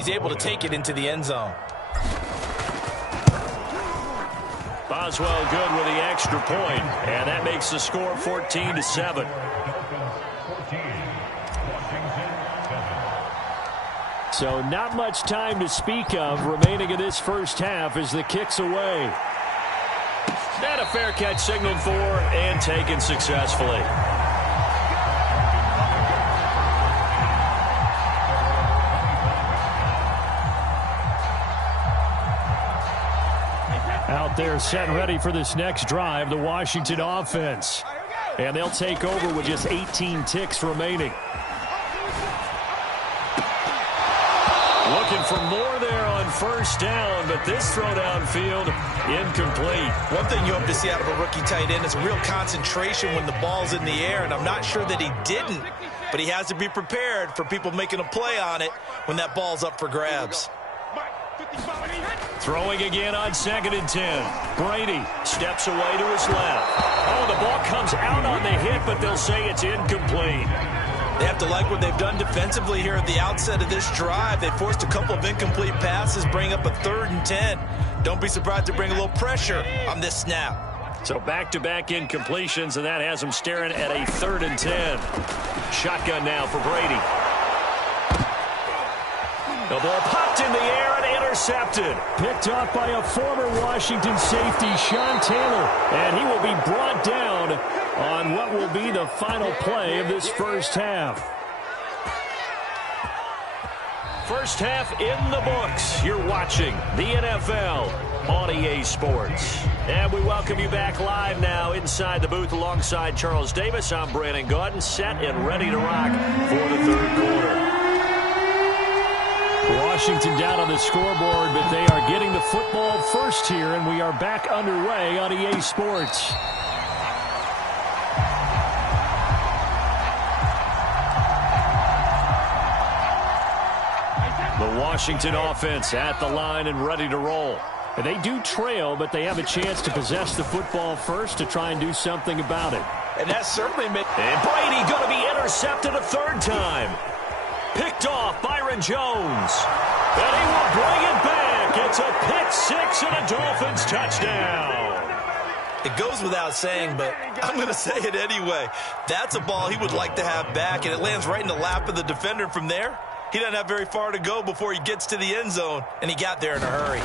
He's able to take it into the end zone. Boswell good with the extra point, and that makes the score 14-7. So not much time to speak of remaining in this first half as the kick's away. And a fair catch signaled for and taken successfully. Out there set and ready for this next drive, the Washington offense. And they'll take over with just 18 ticks remaining. Looking for more there on first down, but this throw downfield incomplete. One thing you hope to see out of a rookie tight end is a real concentration when the ball's in the air, and I'm not sure that he didn't, but he has to be prepared for people making a play on it when that ball's up for grabs. Throwing again on 2nd and 10. Brady steps away to his left. Oh, the ball comes out on the hit, but they'll say it's incomplete. They have to like what they've done defensively here at the outset of this drive. They forced a couple of incomplete passes, bring up a 3rd and 10. Don't be surprised to bring a little pressure on this snap. So back-to-back incompletions, and that has them staring at a 3rd and 10. Shotgun now for Brady. The ball popped in the air and intercepted. Picked off by a former Washington safety, Sean Taylor. And he will be brought down on what will be the final play of this first half. First half in the books. You're watching the NFL on EA Sports. And we welcome you back live now inside the booth alongside Charles Davis. I'm Brandon Gaudin, set and ready to rock for the 3rd quarter. Washington down on the scoreboard, but they are getting the football first here, and we are back underway on EA Sports. The Washington offense at the line and ready to roll. And they do trail, but they have a chance to possess the football first to try and do something about it. And that certainly made... And Brady going to be intercepted a 3rd time. Picked off Byron Jones. And he will bring it back. It's a pick 6 and a Dolphins touchdown. It goes without saying, but I'm going to say it anyway. That's a ball he would like to have back, and it lands right in the lap of the defender. From there, he doesn't have very far to go before he gets to the end zone, and he got there in a hurry.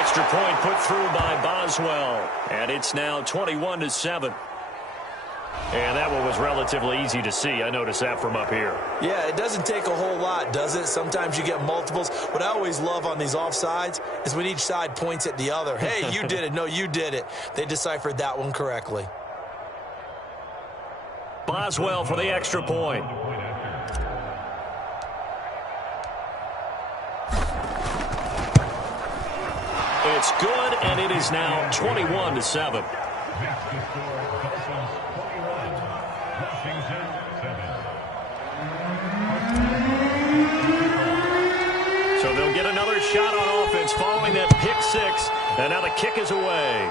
Extra point put through by Boswell, and it's now 21-7. And that one was relatively easy to see. I noticed that from up here. Yeah, it doesn't take a whole lot, does it? Sometimes you get multiples. What I always love on these offsides is when each side points at the other. Hey, you did it. No, you did it. They deciphered that one correctly. Boswell for the extra point. It's good, and it is now 21-7. So they'll get another shot on offense following that pick 6, and now the kick is away.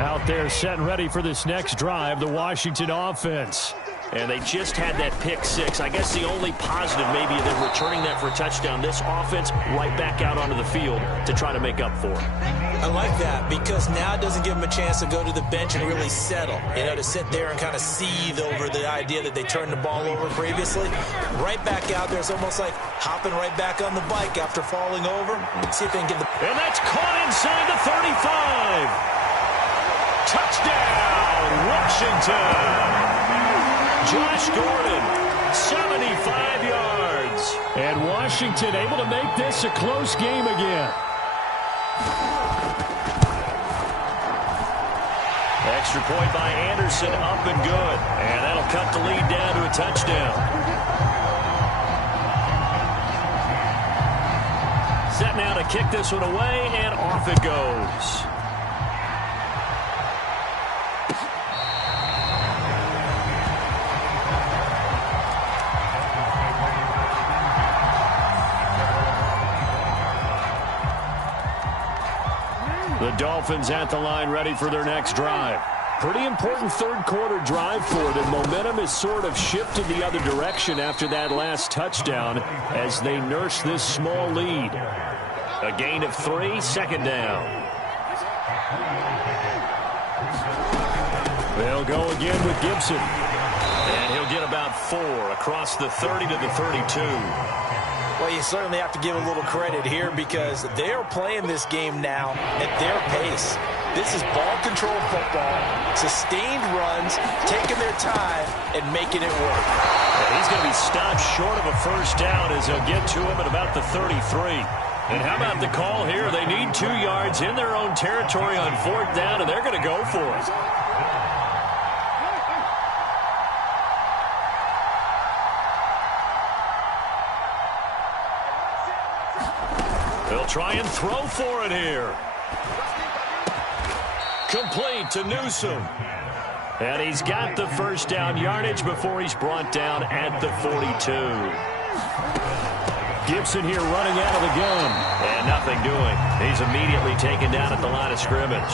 Out there set and ready for this next drive, the Washington offense. And they just had that pick 6. I guess the only positive maybe than returning that for a touchdown. This offense right back out onto the field to try to make up for it. I like that because now it doesn't give them a chance to go to the bench and really settle. You know, to sit there and kind of seethe over the idea that they turned the ball over previously. Right back out there. It's almost like hopping right back on the bike after falling over. See if they can get the... And that's caught inside the 35. Touchdown, Washington. Josh Gordon, 75 yards. And Washington able to make this a close game again. Extra point by Anderson, up and good. And that'll cut the lead down to a touchdown. Set now to kick this one away, and off it goes. The Dolphins at the line ready for their next drive. Pretty important third quarter drive for them. Momentum has sort of shifted the other direction after that last touchdown as they nurse this small lead. A gain of 3, second down. They'll go again with Gibson. And he'll get about 4 across the 30 to the 32. Well, you certainly have to give a little credit here because they are playing this game now at their pace. This is ball control football, sustained runs, taking their time, and making it work. And he's going to be stopped short of a first down as they'll get to him at about the 33. And how about the call here? They need 2 yards in their own territory on 4th down, and they're going to go for it. They'll try and throw for it here. Complete to Newsome. And he's got the first down yardage before he's brought down at the 42. Gibson here running out of the gun. And nothing doing. He's immediately taken down at the line of scrimmage.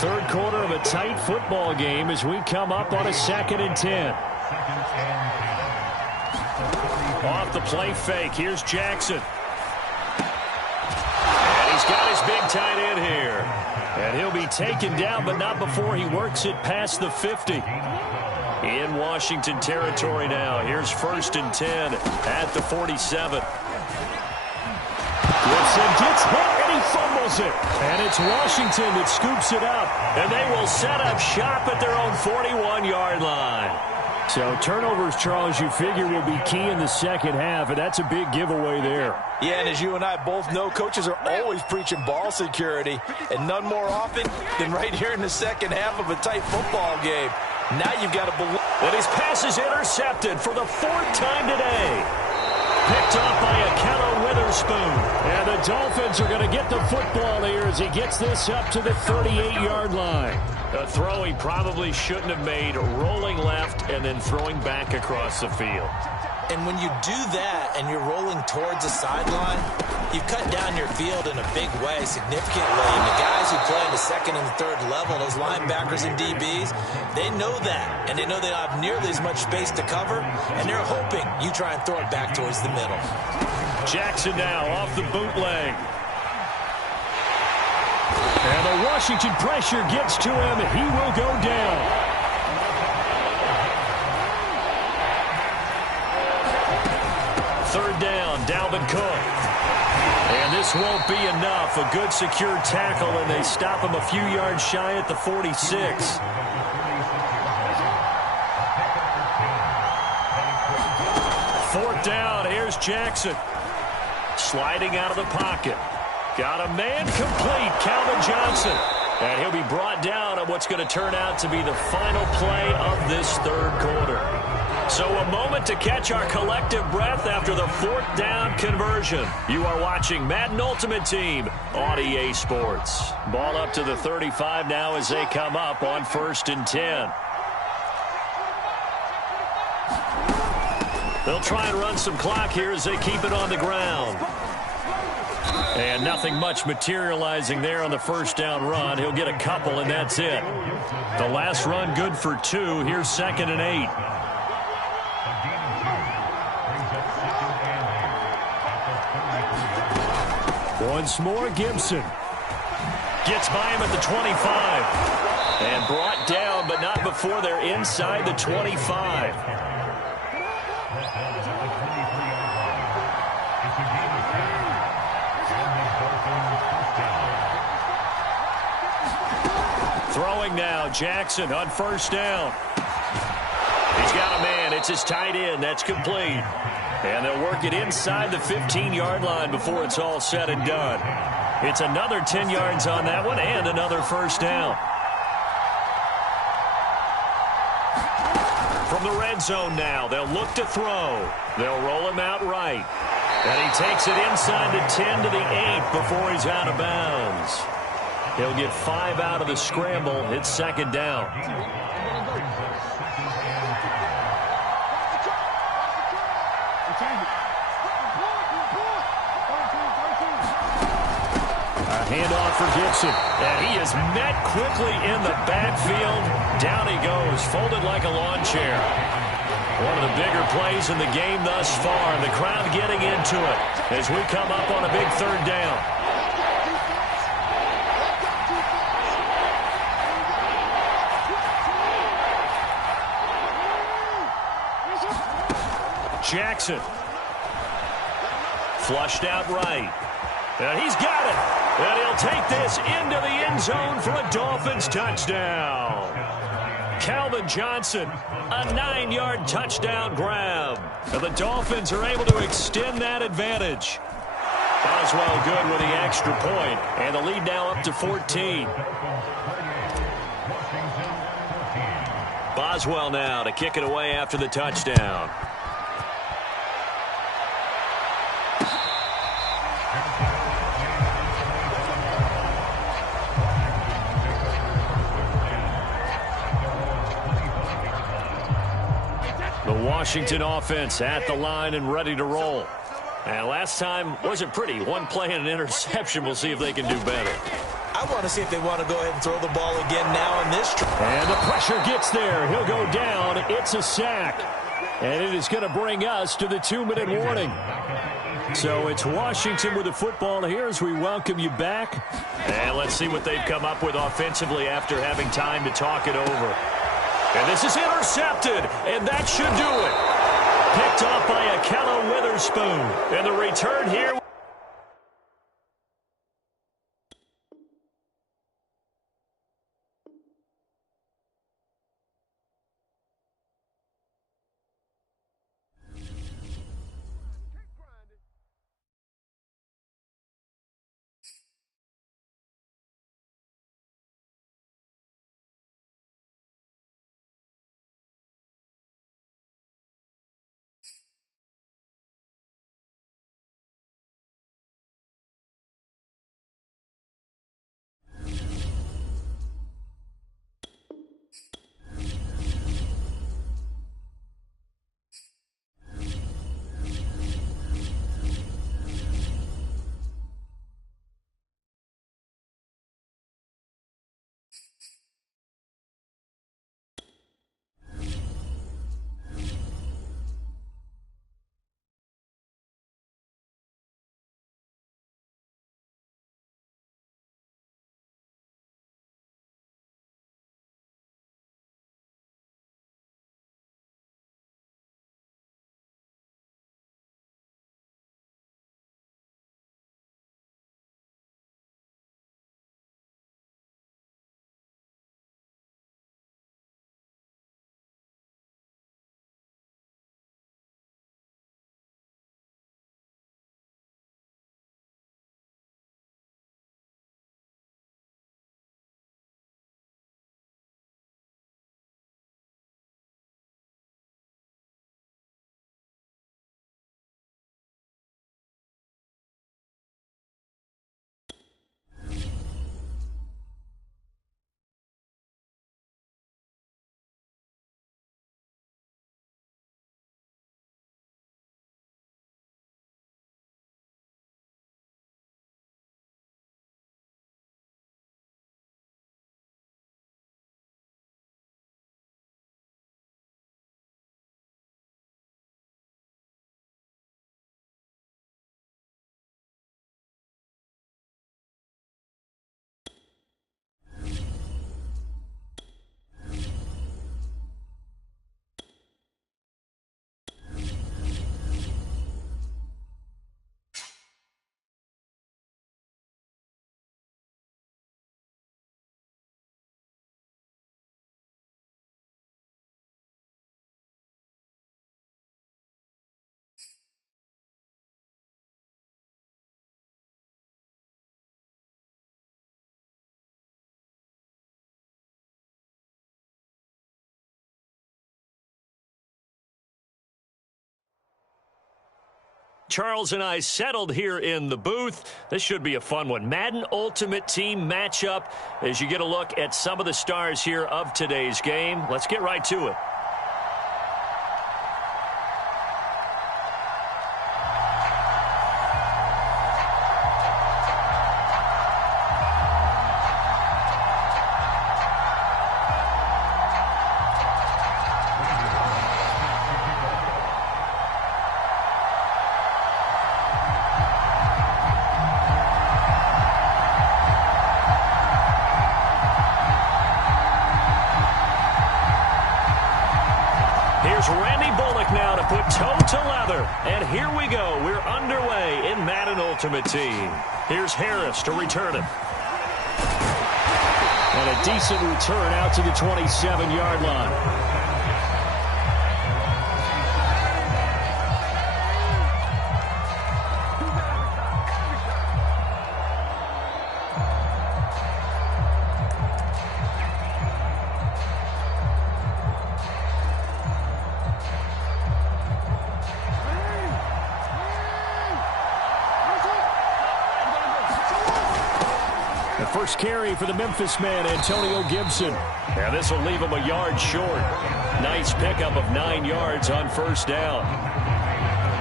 Third quarter of a tight football game as we come up on a 2nd and 10. Off the play fake. Here's Jackson. And he's got his big tight end here. And he'll be taken down, but not before he works it past the 50. In Washington territory now. Here's 1st and 10 at the 47. Gibson gets hit, and he fumbles it. And it's Washington that scoops it up. And they will set up shop at their own 41-yard line. So turnovers, Charles, you figure will be key in the second half, and that's a big giveaway there. Yeah, and as you and I both know, coaches are always preaching ball security, and none more often than right here in the second half of a tight football game. Now you've got to believe. And his pass is intercepted for the 4th time today. Picked off by Akello Witherspoon. And the Dolphins are going to get the football here as he gets this up to the 38-yard line. A throw he probably shouldn't have made, rolling left and then throwing back across the field. And when you do that and you're rolling towards the sideline, you've cut down your field in a big way, significantly. And the guys who play in the 2nd and the 3rd level, those linebackers and DBs, they know that. And they know they don't have nearly as much space to cover. And they're hoping you try and throw it back towards the middle. Jackson now off the bootleg. And the Washington pressure gets to him. He will go down. Third down, Dalvin Cook. And this won't be enough. A good secure tackle, and they stop him a few yards shy at the 46. Fourth down, here's Jackson. Sliding out of the pocket. Got a man complete, Calvin Johnson. And he'll be brought down on what's going to turn out to be the final play of this third quarter. So a moment to catch our collective breath after the 4th down conversion. You are watching Madden Ultimate Team on EA Sports. Ball up to the 35 now as they come up on 1st and 10. They'll try and run some clock here as they keep it on the ground. And nothing much materializing there on the first down run. He'll get a couple, and that's it. The last run good for 2. Here's 2nd and 8. Once more, Gibson. Gets by him at the 25. And brought down, but not before they're inside the 25. Throwing now, Jackson on first down. He's got a man. It's his tight end. That's complete. And they'll work it inside the 15-yard line before it's all said and done. It's another 10 yards on that one and another first down. From the red zone now, they'll look to throw. They'll roll him out right. And he takes it inside the 10 to the 8 before he's out of bounds. He'll get 5 out of the scramble. It's 2nd down. Handoff for Gibson. And he is met quickly in the backfield. Down he goes, folded like a lawn chair. One of the bigger plays in the game thus far. The crowd getting into it as we come up on a big third down. Jackson. Flushed out right. And he's got it. And he'll take this into the end zone for a Dolphins touchdown. Calvin Johnson, a 9-yard touchdown grab. And the Dolphins are able to extend that advantage. Boswell good with the extra point. And the lead now up to 14. Boswell now to kick it away after the touchdown. The Washington offense at the line and ready to roll. And last time wasn't pretty. One play and an interception. We'll see if they can do better. I want to see if they want to go ahead and throw the ball again now in this try. And the pressure gets there. He'll go down. It's a sack. And it is going to bring us to the 2-minute warning. So it's Washington with the football here as we welcome you back. And let's see what they've come up with offensively after having time to talk it over. And this is intercepted, and that should do it. Picked off by Akello Witherspoon. And the return here. Charles and I settled here in the booth. This should be a fun one. Madden Ultimate Team matchup as you get a look at some of the stars here of today's game. Let's get right to it. now to put toe to leather. And here we go. We're underway in Madden Ultimate Team. Here's Harris to return it. And a decent return out to the 27-yard line. First carry for the Memphis man, Antonio Gibson. And this will leave him a yard short. Nice pickup of 9 yards on first down.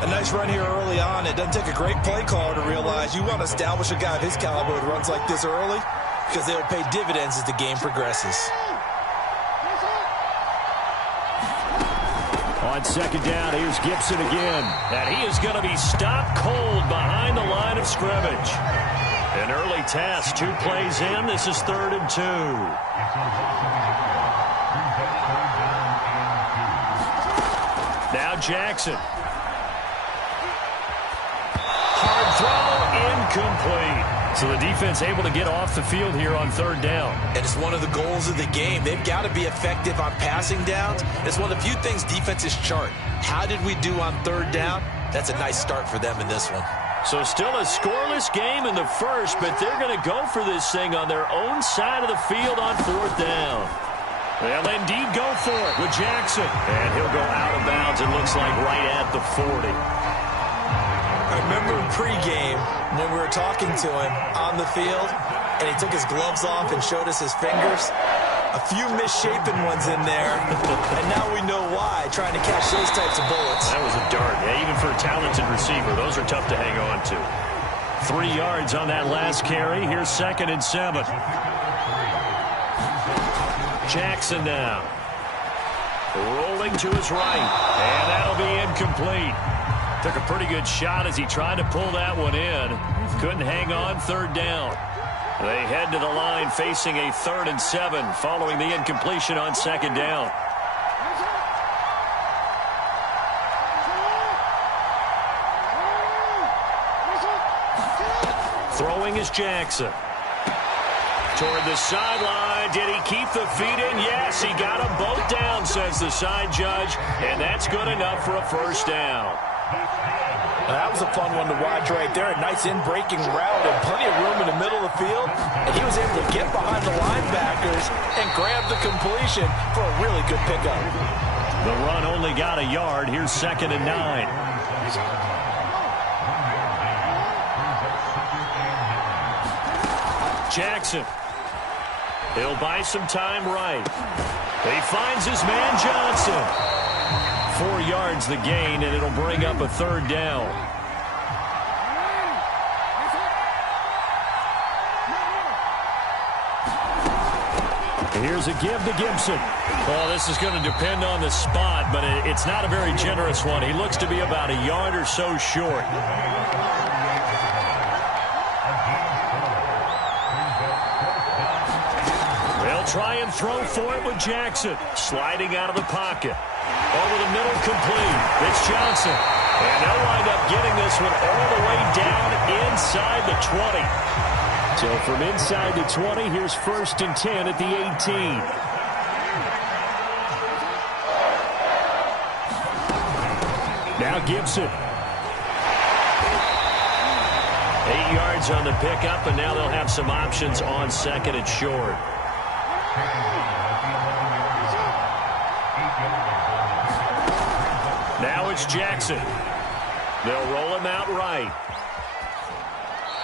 A nice run here early on. It doesn't take a great play caller to realize you want to establish a guy of his caliber who runs like this early because they'll pay dividends as the game progresses. On second down, here's Gibson again. And he is going to be stopped cold behind the line of scrimmage. An early test, 2 plays in. This is 3rd and 2. Now Jackson. Hard throw, incomplete. So the defense able to get off the field here on 3rd down. And it's one of the goals of the game. They've got to be effective on passing downs. It's one of the few things defenses chart. How did we do on 3rd down? That's a nice start for them in this one. So still a scoreless game in the first, but they're going to go for this thing on their own side of the field on 4th down. They'll indeed go for it with Jackson. And he'll go out of bounds, it looks like, right at the 40. I remember pregame when we were talking to him on the field, and he took his gloves off and showed us his fingers. A few misshapen ones in there, and now we know why, trying to catch those types of bullets. That was a dart. Yeah, even for a talented receiver, those are tough to hang on to. 3 yards on that last carry. Here's 2nd and 7. Jackson now. Rolling to his right, and that'll be incomplete. Took a pretty good shot as he tried to pull that one in. Couldn't hang on 3rd down. They head to the line facing a 3rd and 7 following the incompletion on 2nd down. Throwing is Jackson. Toward the sideline. Did he keep the feet in? Yes, he got them both down, says the side judge. And that's good enough for a 1st down. That was a fun one to watch right there. A nice in-breaking route and plenty of room in the middle of the field. And he was able to get behind the linebackers and grab the completion for a really good pickup. The run only got a yard. Here's 2nd and 9. Jackson. He'll buy some time right. He finds his man Johnson. 4 yards the gain, and it'll bring up a 3rd down. Here's a give to Gibson. Well, this is going to depend on the spot, but it's not a very generous one. He looks to be about a yard or so short. They'll try and throw for it with Jackson. Sliding out of the pocket. Over the middle, complete. It's Johnson. And they'll wind up getting this one all the way down inside the 20. So from inside the 20, here's 1st and 10 at the 18. Now Gibson. 8 yards on the pickup, and now they'll have some options on 2nd and short. Now it's Jackson. They'll roll him out right.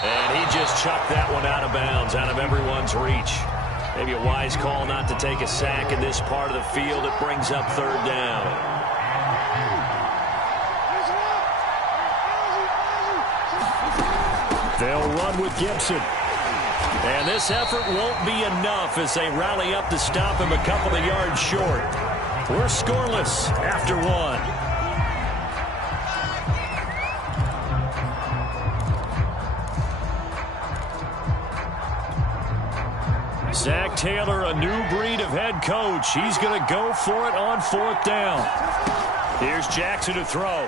And he just chucked that one out of bounds, out of everyone's reach. Maybe a wise call not to take a sack in this part of the field. It brings up 3rd down. They'll run with Gibson. And this effort won't be enough as they rally up to stop him a couple of yards short. We're scoreless after 1. Zach Taylor, a new breed of head coach. He's going to go for it on 4th down. Here's Jackson to throw.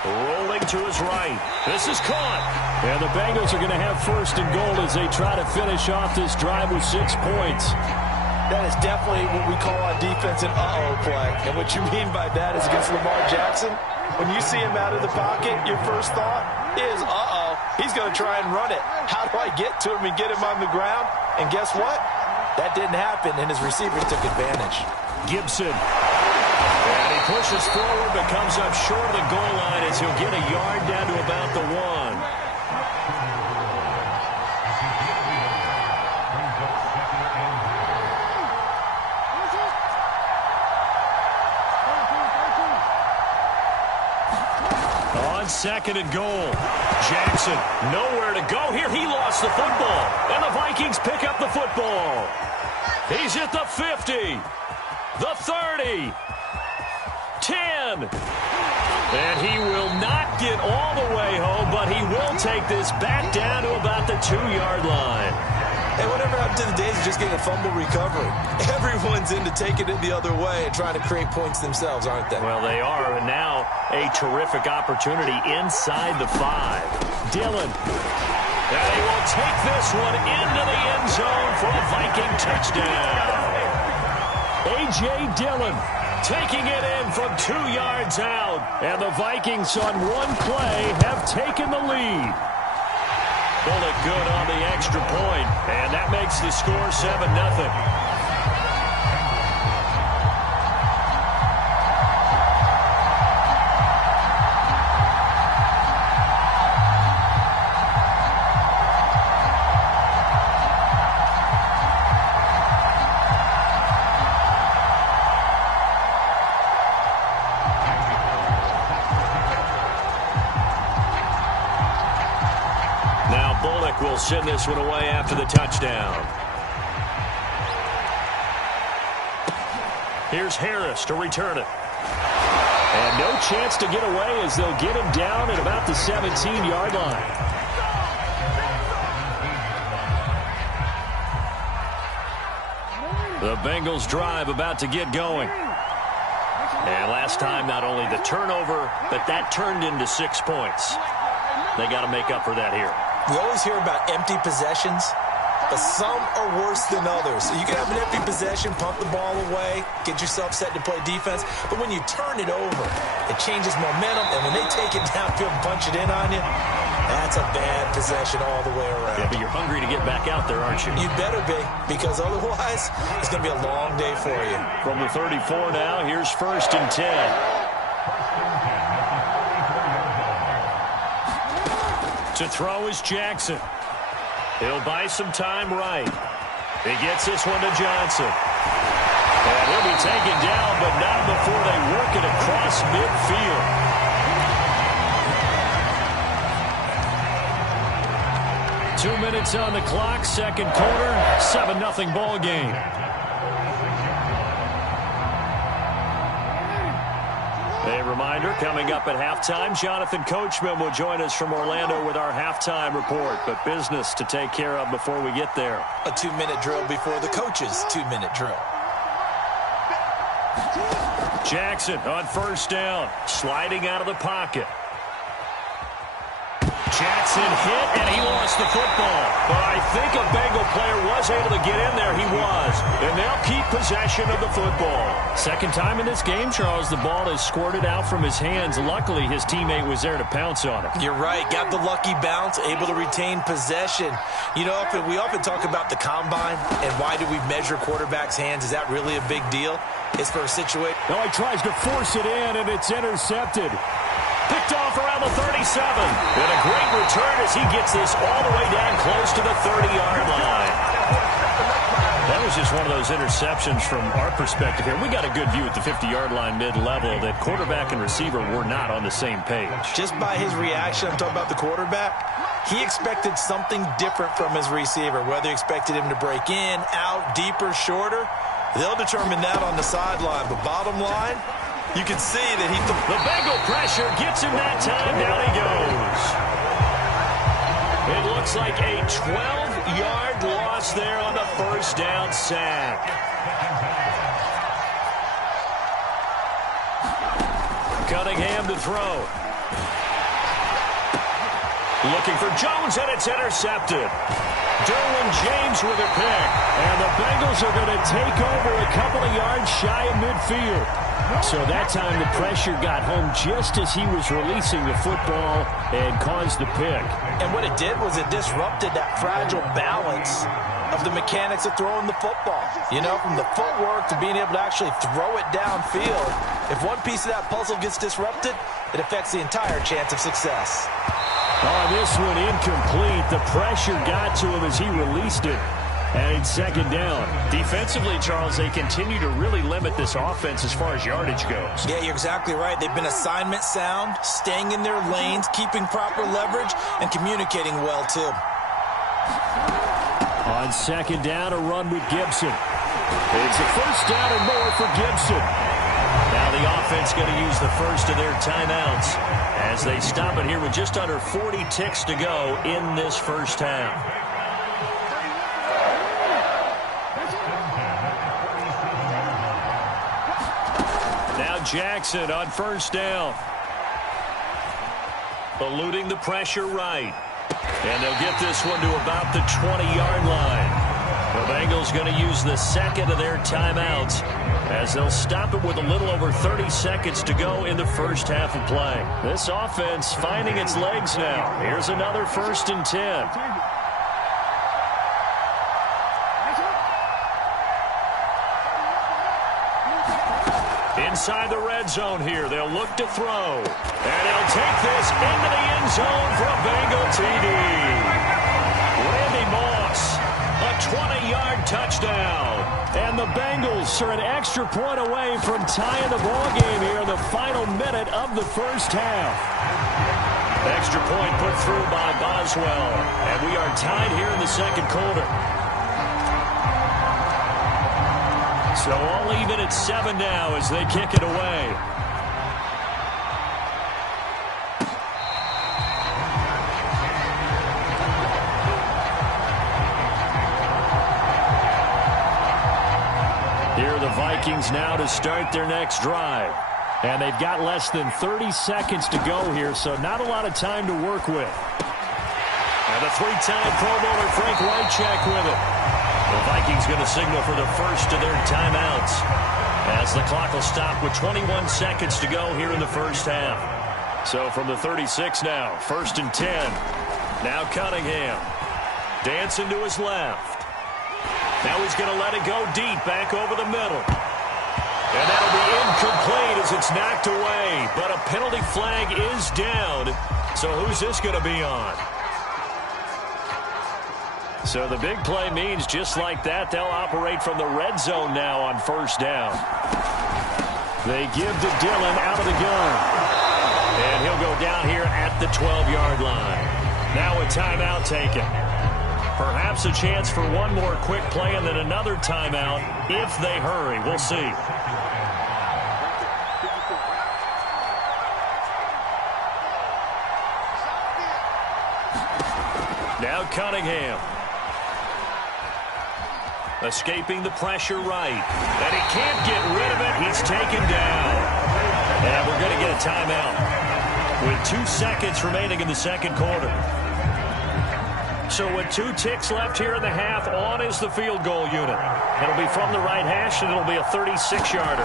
Rolling to his right. This is caught. And the Bengals are going to have first and goal as they try to finish off this drive with 6 points. That is definitely what we call on defense an uh-oh play. And what you mean by that is against Lamar Jackson, when you see him out of the pocket, your first thought is, uh-oh, he's going to try and run it. How do I get to him and get him on the ground? And guess what? That didn't happen, and his receivers took advantage. Gibson. And he pushes forward but comes up short of the goal line as he'll get a yard down to about the 1. On second and goal. Jackson nowhere to go here. He lost the football. And the Vikings pick up the football. He's at the 50. The 30. 10. And he will not get all the way home, but he will take this back down to about the 2-yard line. Hey, whatever happened to the days of just getting a fumble recovery? Everyone's into taking it the other way and trying to create points themselves, aren't they? Well, they are, and now a terrific opportunity inside the 5. Dillon. And he will take this one into the end zone for a Viking touchdown. A.J. Dillon taking it in from 2 yards out. And the Vikings on one play have taken the lead. Bullock good on the extra point. And that makes the score 7-0. Will send this one away after the touchdown. Here's Harris to return it. And no chance to get away as they'll get him down at about the 17-yard line. The Bengals drive about to get going. And last time, not only the turnover, but that turned into 6 points. They got to make up for that here. We always hear about empty possessions, but some are worse than others. So you can have an empty possession, pump the ball away, get yourself set to play defense. But when you turn it over, it changes momentum. And when they take it downfield and punch it in on you, that's a bad possession all the way around. Yeah, but you're hungry to get back out there, aren't you? You better be, because otherwise it's going to be a long day for you. From the 34 now, here's 1st and 10. To throw is Jackson. He'll buy some time right. He gets this one to Johnson. And he'll be taken down, but not before they work it across midfield. Two minutes on the clock, second quarter, 7-0 ball game. A reminder, coming up at halftime, Jonathan Coachman will join us from Orlando with our halftime report. But business to take care of before we get there. A 2-minute drill before the coach's 2-minute drill. Jackson on 1st down, sliding out of the pocket. Jackson hit, and he lost the football. But I think a Bengal player was able to get in there. He was. And they'll keep possession of the football. Second time in this game, Charles, the ball has squirted out from his hands. Luckily, his teammate was there to pounce on it. You're right. Got the lucky bounce, able to retain possession. You know, we often talk about the combine and why do we measure quarterbacks' hands. Is that really a big deal? It's for a situation. No, he tries to force it in, and it's intercepted. Picked off around the 37. And a great return as he gets this all the way down close to the 30-yard line. That was just one of those interceptions from our perspective here. We got a good view at the 50-yard line mid-level that quarterback and receiver were not on the same page. Just by his reaction, I'm talking about the quarterback, he expected something different from his receiver, whether he expected him to break in, out, deeper, shorter. They'll determine that on the sideline. But bottom line, you can see that the Bengal pressure gets him that time. Down he goes. It looks like a 12-yard loss there on the 1st down sack. Cunningham to throw. Looking for Jones, and it's intercepted. Derwin James with a pick. And the Bengals are going to take over a couple of yards shy of midfield. So that time the pressure got home just as he was releasing the football and caused the pick. And what it did was it disrupted that fragile balance of the mechanics of throwing the football. You know, from the footwork to being able to actually throw it downfield. If one piece of that puzzle gets disrupted, it affects the entire chance of success. Oh, this one incomplete. The pressure got to him as he released it. And it's second down. Defensively, Charles, they continue to really limit this offense as far as yardage goes. Yeah, you're exactly right. They've been assignment sound, staying in their lanes, keeping proper leverage, and communicating well, too. On second down, a run with Gibson. It's a first down and more for Gibson. Now the offense going to use the first of their timeouts as they stop it here with just under 40 ticks to go in this first half. Now Jackson on first down. Eluding the pressure right. And they'll get this one to about the 20-yard line. The Bengals going to use the second of their timeouts as they'll stop it with a little over 30 seconds to go in the first half of play. This offense finding its legs now. Here's another 1st and 10. Inside the red zone here, they'll look to throw. And he'll take this into the end zone for a Bengal TD. Randy Moss, a 20-yard touchdown. And the Bengals are an extra point away from tying the ballgame here in the final minute of the first half. Extra point put through by Boswell. And we are tied here in the second quarter. So all even at 7 now as they kick it away. Here are the Vikings now to start their next drive. And they've got less than 30 seconds to go here, so not a lot of time to work with. And the 3-time Pro Bowler Frank Wycheck with it. The Vikings going to signal for the first of their timeouts as the clock will stop with 21 seconds to go here in the first half. So from the 36 now, 1st and 10. Now Cunningham. Dancing to his left. Now he's going to let it go deep back over the middle. And that'll be incomplete as it's knocked away. But a penalty flag is down. So who's this going to be on? So the big play means just like that, they'll operate from the red zone now on first down. They give to Dillon out of the gun. And he'll go down here at the 12-yard line. Now a timeout taken. Perhaps a chance for one more quick play and then another timeout if they hurry. We'll see. Now Cunningham. Escaping the pressure right. And he can't get rid of it. He's taken down. And we're going to get a timeout with 2 seconds remaining in the second quarter. So with 2 ticks left here in the half, on is the field goal unit. It'll be from the right hash, and it'll be a 36-yarder.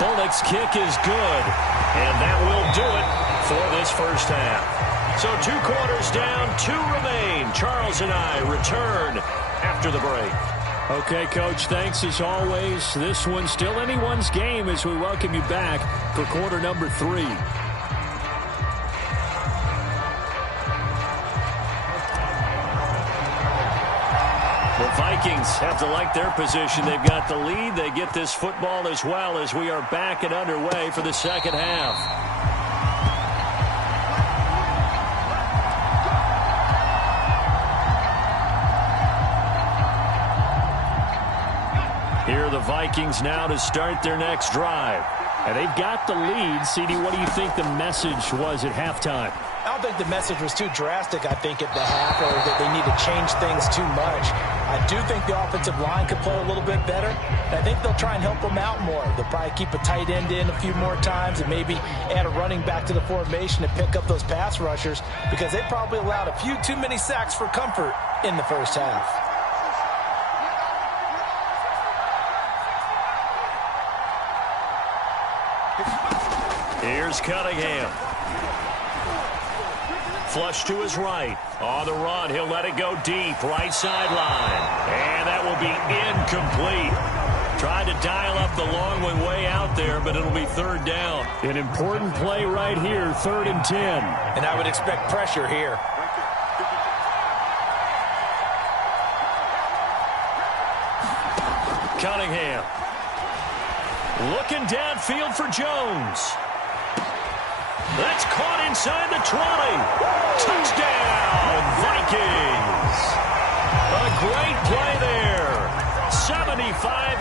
Bullock's kick is good. And that will do it for this first half. So 2 quarters down, 2 remain. Charles and I return after the break. Okay, Coach, thanks as always. This one's still anyone's game as we welcome you back for quarter number 3. The Vikings have to like their position. They've got the lead. They get this football as well as we are back and underway for the second half. Here are the Vikings now to start their next drive. And they've got the lead. CD, what do you think the message was at halftime? I don't think the message was too drastic, I think, at the half, or that they need to change things too much. I do think the offensive line could play a little bit better. And I think they'll try and help them out more. They'll probably keep a tight end in a few more times and maybe add a running back to the formation to pick up those pass rushers, because they probably allowed a few too many sacks for comfort in the first half. Here's Cunningham. Flush to his right. On the run, he'll let it go deep. Right sideline. And that will be incomplete. Tried to dial up the long one way out there, but it'll be third down. An important play right here, 3rd and 10. And I would expect pressure here. Cunningham. Looking downfield for Jones. That's caught inside the 20. Touchdown, Vikings. A great play there. 75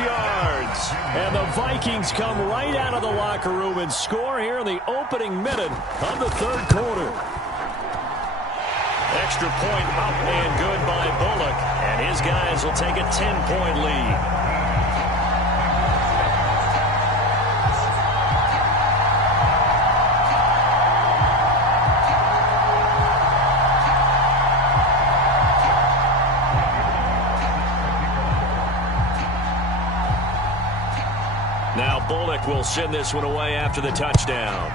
yards. And the Vikings come right out of the locker room and score here in the opening minute of the 3rd quarter. Extra point up and good by Bullock. And his guys will take a 10-point lead. Now Bullock will send this one away after the touchdown.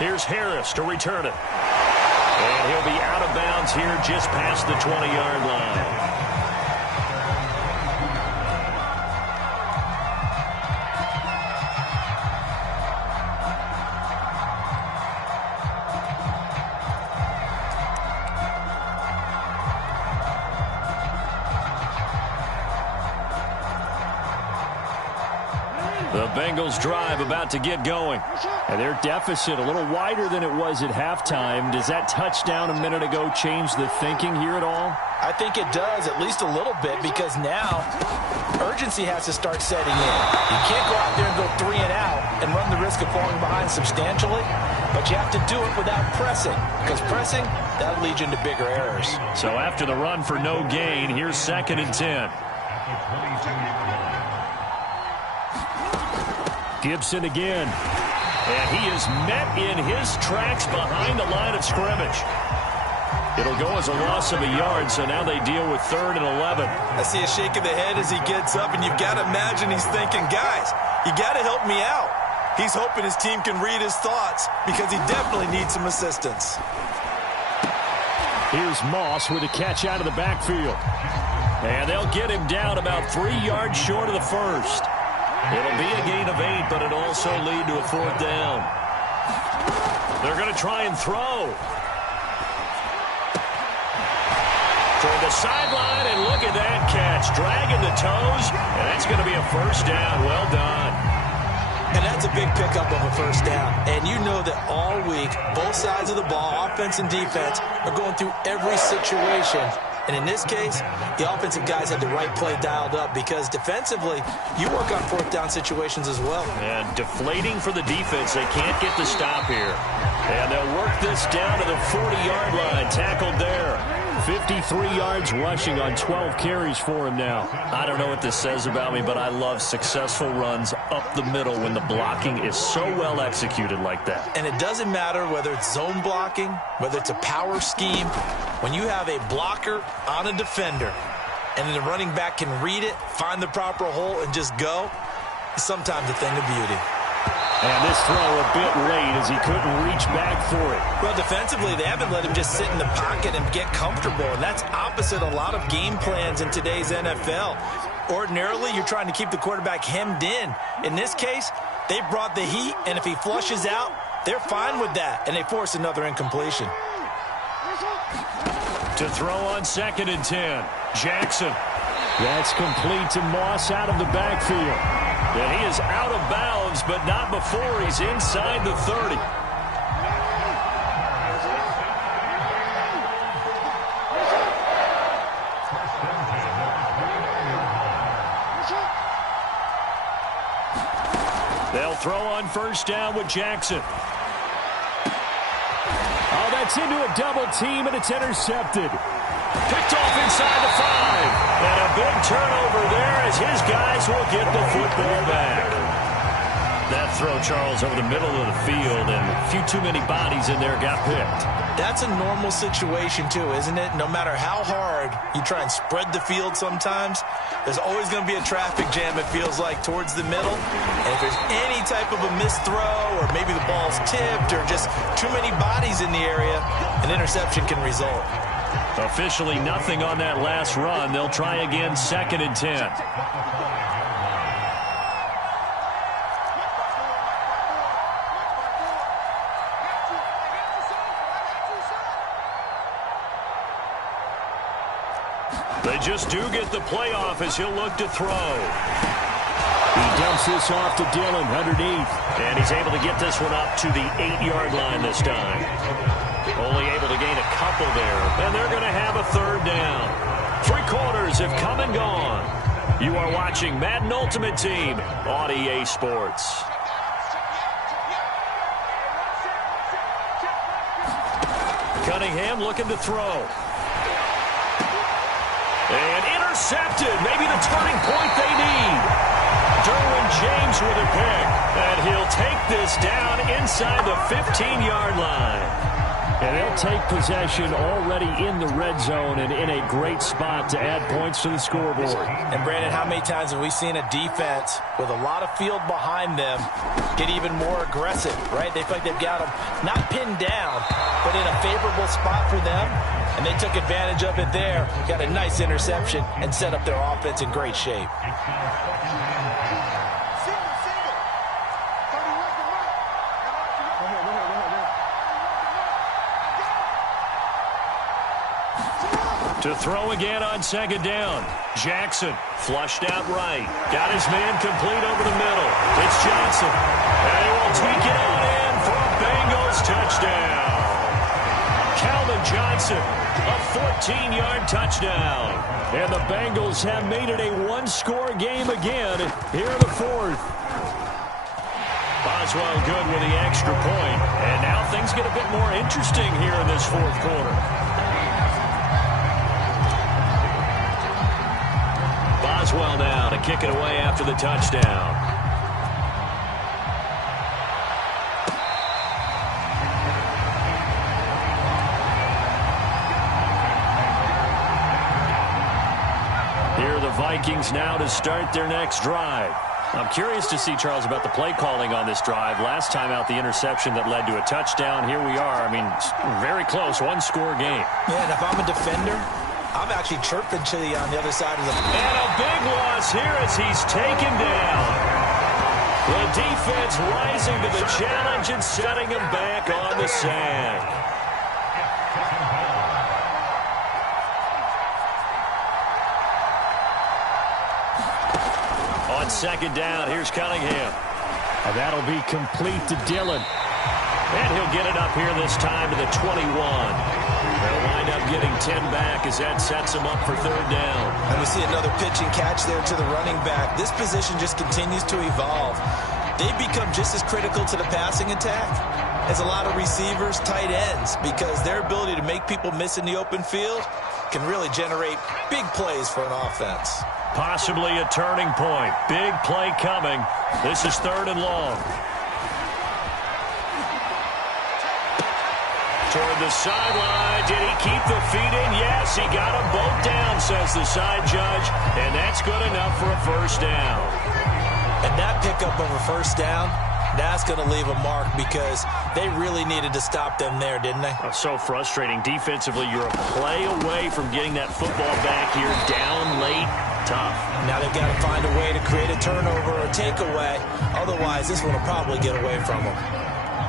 Here's Harris to return it. And he'll be out of bounds here just past the 20-yard line. The Bengals drive about to get going. And their deficit a little wider than it was at halftime. Does that touchdown a minute ago change the thinking here at all? I think it does, at least a little bit, because now urgency has to start setting in. You can't go out there and go 3 and out and run the risk of falling behind substantially, but you have to do it without pressing, because pressing, that'll lead you into bigger errors. So after the run for no gain, here's 2nd and 10. Gibson again. And he is met in his tracks behind the line of scrimmage. It'll go as a loss of a yard, so now they deal with 3rd and 11. I see a shake of the head as he gets up, and you've got to imagine he's thinking, guys, you got to help me out. He's hoping his team can read his thoughts, because he definitely needs some assistance. Here's Moss with a catch out of the backfield. And they'll get him down about 3 yards short of the first. It'll be a gain of 8, but it'll also lead to a 4th down. They're going to try and throw. Toward the sideline, and look at that catch. Dragging the toes, and that's going to be a 1st down. Well done. And that's a big pickup of a 1st down. And you know that all week, both sides of the ball, offense and defense, are going through every situation. And in this case, the offensive guys had the right play dialed up, because defensively, you work on 4th down situations as well. And deflating for the defense. They can't get the stop here. And they'll work this down to the 40-yard line. Tackled there. 53 yards rushing on 12 carries for him now. I don't know what this says about me, but I love successful runs up the middle when the blocking is so well executed like that. And it doesn't matter whether it's zone blocking, whether it's a power scheme. When you have a blocker on a defender and then the running back can read it, find the proper hole, and just go, it's sometimes a thing of beauty. And this throw a bit late as he couldn't reach back for it. Well, defensively, they haven't let him just sit in the pocket and get comfortable, and that's opposite a lot of game plans in today's NFL. Ordinarily, you're trying to keep the quarterback hemmed in. In this case, they brought the heat, and if he flushes out, they're fine with that, and they force another incompletion. To throw on 2nd and 10, Jackson. That's complete to Moss out of the backfield. And he is out of bounds, but not before he's inside the 30. They'll throw on first down with Jackson. Oh, that's into a double team, and it's intercepted. Picked off inside the 5. And a big turnover there as his guys will get the football back. That throw, Charles, over the middle of the field, and a few too many bodies in there got picked. That's a normal situation, too, isn't it? No matter how hard you try and spread the field sometimes, there's always going to be a traffic jam, it feels like, towards the middle. And if there's any type of a missed throw, or maybe the ball's tipped, or just too many bodies in the area, an interception can result. Officially nothing on that last run. They'll try again, 2nd and 10. They just do get the playoff as he'll look to throw. He dumps this off to Dillon underneath. And he's able to get this one up to the 8-yard line this time. Only able to gain a couple there. And they're going to have a 3rd down. 3 quarters have come and gone. You are watching Madden Ultimate Team on EA Sports. Cunningham looking to throw. And intercepted. Maybe the turning point they need. Derwin James with a pick. And he'll take this down inside the 15-yard line. And they'll take possession already in the red zone and in a great spot to add points to the scoreboard. And, Brandon, how many times have we seen a defense with a lot of field behind them get even more aggressive, right? They feel like they've got them not pinned down, but in a favorable spot for them. And they took advantage of it there, got a nice interception, and set up their offense in great shape. To throw again on 2nd down. Jackson flushed out right. Got his man complete over the middle. It's Johnson. And he will take it on in for a Bengals touchdown. Calvin Johnson, a 14-yard touchdown. And the Bengals have made it a one-score game again here in the 4th. Boswell good with the extra point. And now things get a bit more interesting here in this 4th quarter. Boswell now to kick it away after the touchdown. Here are the Vikings now to start their next drive. I'm curious to see, Charles, about the play calling on this drive. Last time out, the interception that led to a touchdown. Here we are. I mean, very close, one-score game. Yeah, and if I'm a defender, I'm actually chirping to the on the other side of the... And a big loss here as he's taken down. The defense rising to the challenge and setting him back on the sand. On 2nd down, here's Cunningham. And that'll be complete to Dillon. And he'll get it up here this time to the 21. They'll wind up getting 10 back as that sets him up for 3rd down. And we see another pitch and catch there to the running back. This position just continues to evolve. They become just as critical to the passing attack as a lot of receivers, tight ends, because their ability to make people miss in the open field can really generate big plays for an offense. Possibly a turning point. Big play coming. This is 3rd and long. Toward the sideline. Did he keep the feet in? Yes, he got them both down, says the side judge. And that's good enough for a 1st down. And that pickup of a 1st down, that's going to leave a mark because they really needed to stop them there, didn't they? Oh, so frustrating. Defensively, you're a play away from getting that football back here down late. Tough. Now they've got to find a way to create a turnover or takeaway. Otherwise, this one will probably get away from them.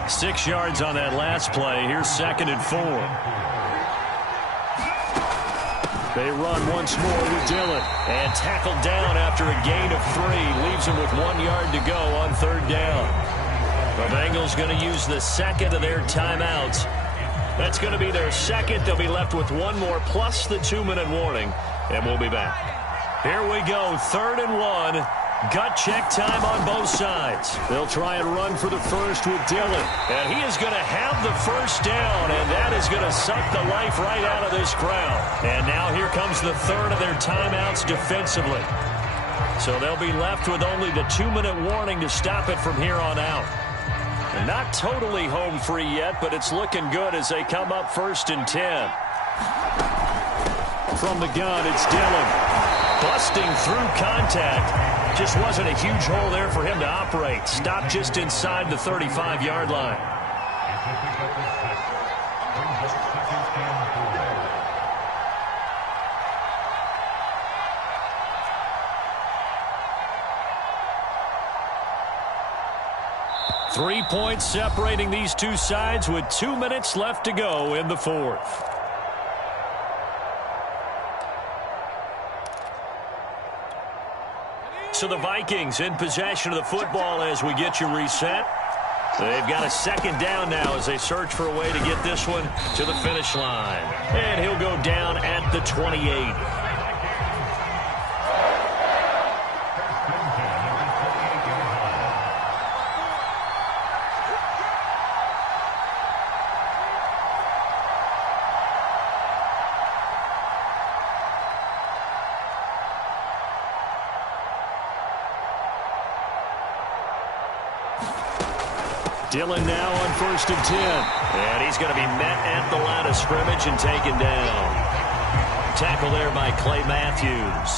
6 yards on that last play. Here's 2nd and 4. They run once more with Dillon. And tackled down after a gain of 3. Leaves him with 1 yard to go on 3rd down. The Bengals going to use the second of their timeouts. That's going to be their second. They'll be left with one more plus the 2-minute warning. And we'll be back. Here we go. 3rd and 1. Gut check time on both sides. They'll try and run for the first with Dillon. And he is going to have the first down, and that is going to suck the life right out of this crowd. And now here comes the third of their timeouts defensively. So they'll be left with only the 2-minute warning to stop it from here on out. And not totally home free yet, but it's looking good as they come up 1st and 10. From the gun, it's Dillon. Busting through contact. Just wasn't a huge hole there for him to operate. Stopped just inside the 35-yard line. Three points separating these two sides with 2 minutes left to go in the fourth. So the Vikings in possession of the football as we get you reset. They've got a second down now as they search for a way to get this one to the finish line. And he'll go down at the 28. Dillon now on 1st and 10. And he's going to be met at the line of scrimmage and taken down. Tackle there by Clay Matthews.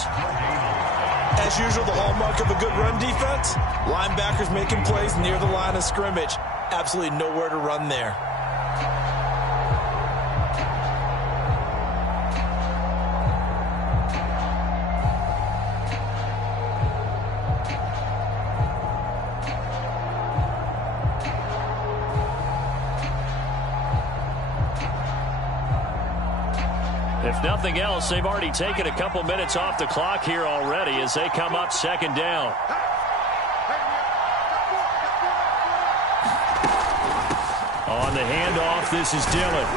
As usual, the hallmark of a good run defense, linebackers making plays near the line of scrimmage. Absolutely nowhere to run there. If nothing else, they've already taken a couple minutes off the clock here already as they come up 2nd down. On the handoff, this is Dillon.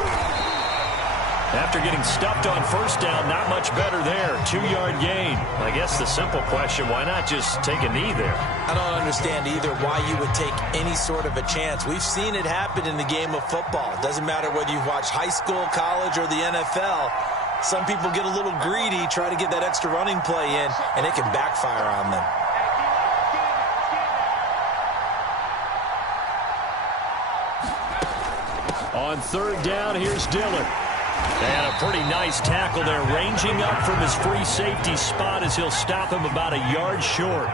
After getting stuffed on 1st down, not much better there. 2-yard gain. I guess the simple question, why not just take a knee there? I don't understand either why you would take any sort of a chance. We've seen it happen in the game of football. It doesn't matter whether you've watched high school, college, or the NFL. Some people get a little greedy, try to get that extra running play in, and it can backfire on them. On 3rd down, here's Dillon. And a pretty nice tackle there, ranging up from his free safety spot as he'll stop him about a yard short.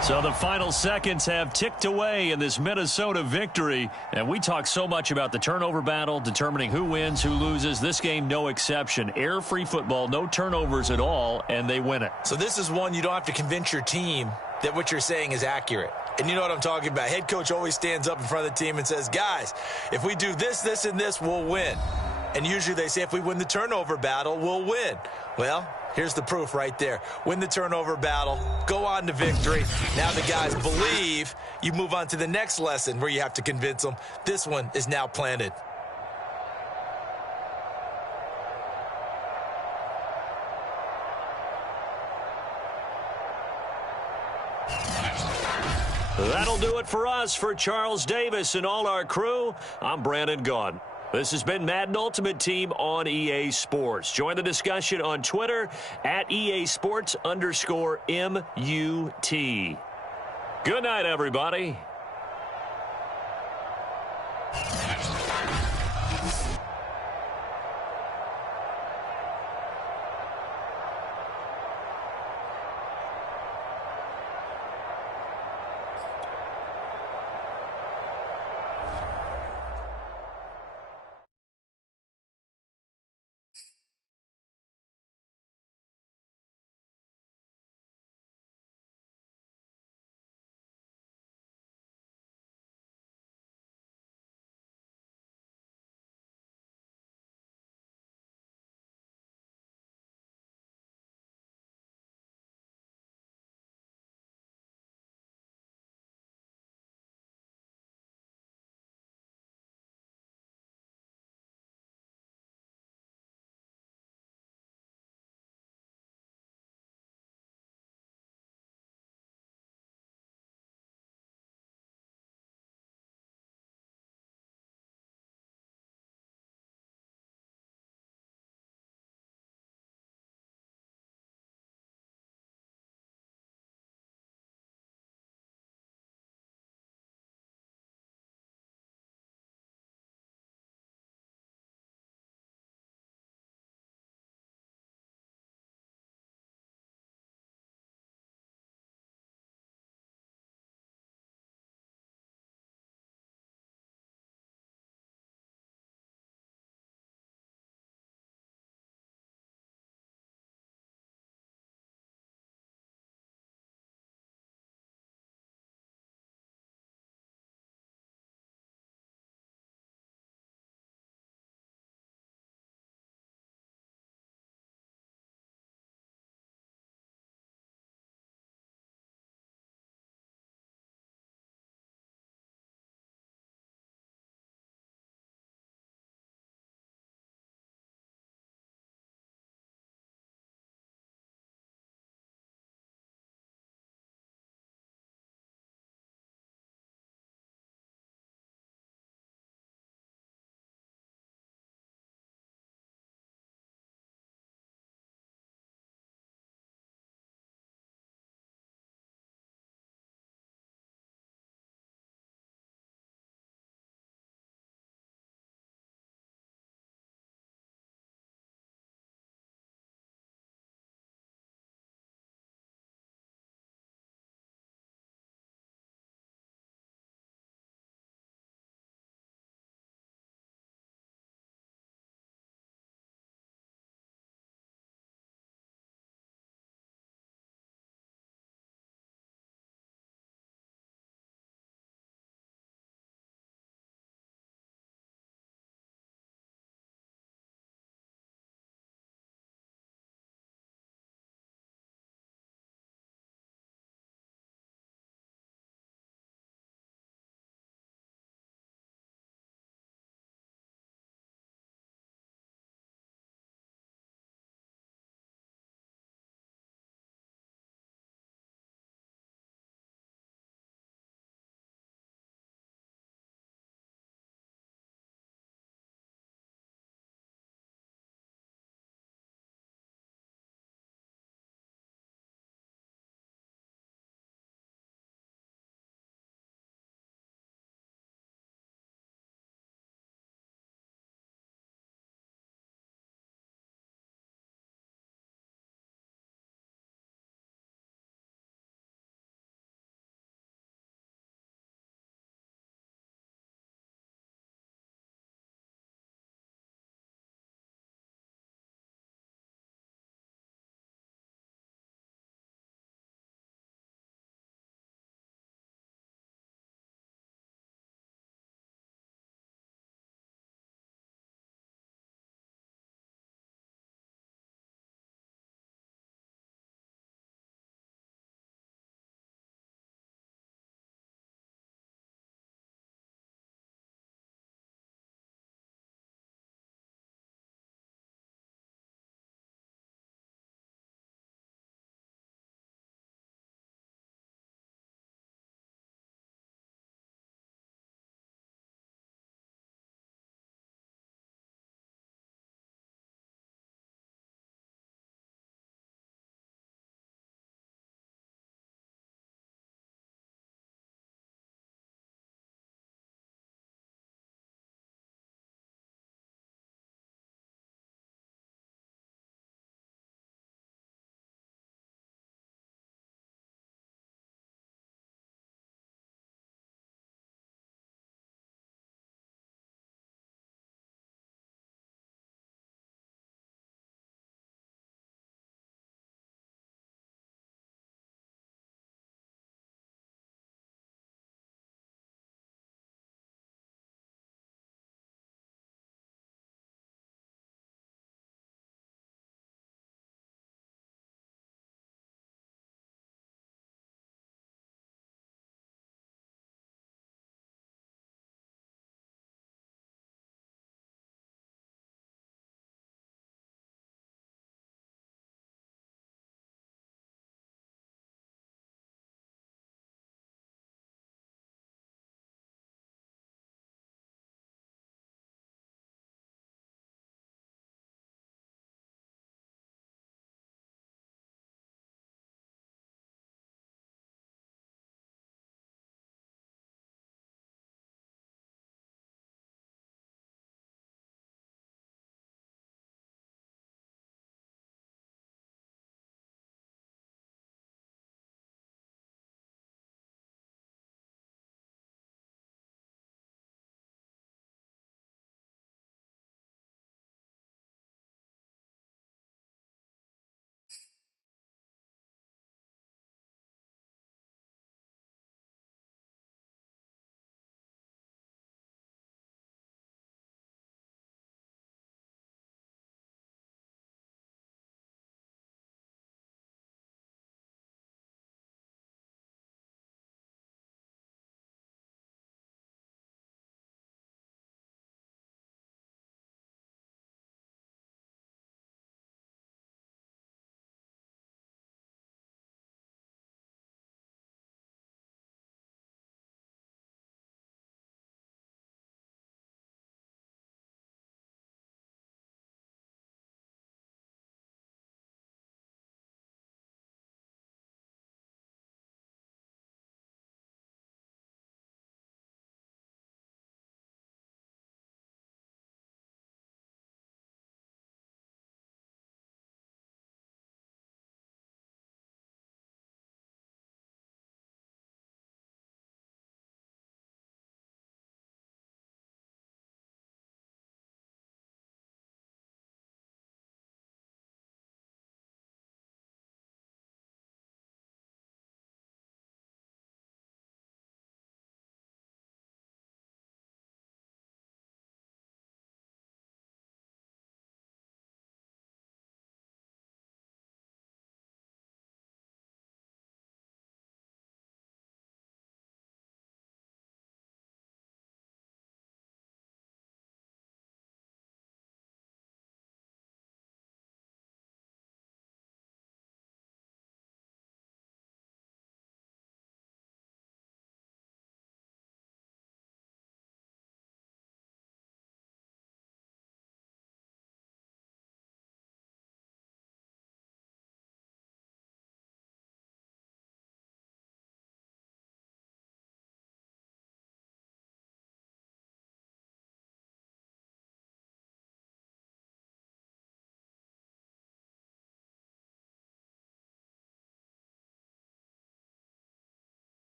So the final seconds have ticked away in this Minnesota victory. And we talk so much about the turnover battle, determining who wins, who loses. This game, no exception. Error-free football, no turnovers at all, and they win it. So this is one you don't have to convince your team that what you're saying is accurate. And you know what I'm talking about. Head coach always stands up in front of the team and says, guys, if we do this, this, and this, we'll win. And usually they say if we win the turnover battle, we'll win. Well, here's the proof right there. Win the turnover battle, go on to victory. Now the guys believe. You move on to the next lesson where you have to convince them. This one is now planted. That'll do it for us. For Charles Davis and all our crew, I'm Brandon Gaudin. This has been Madden Ultimate Team on EA Sports. Join the discussion on Twitter at EA Sports_MUT. Good night, everybody.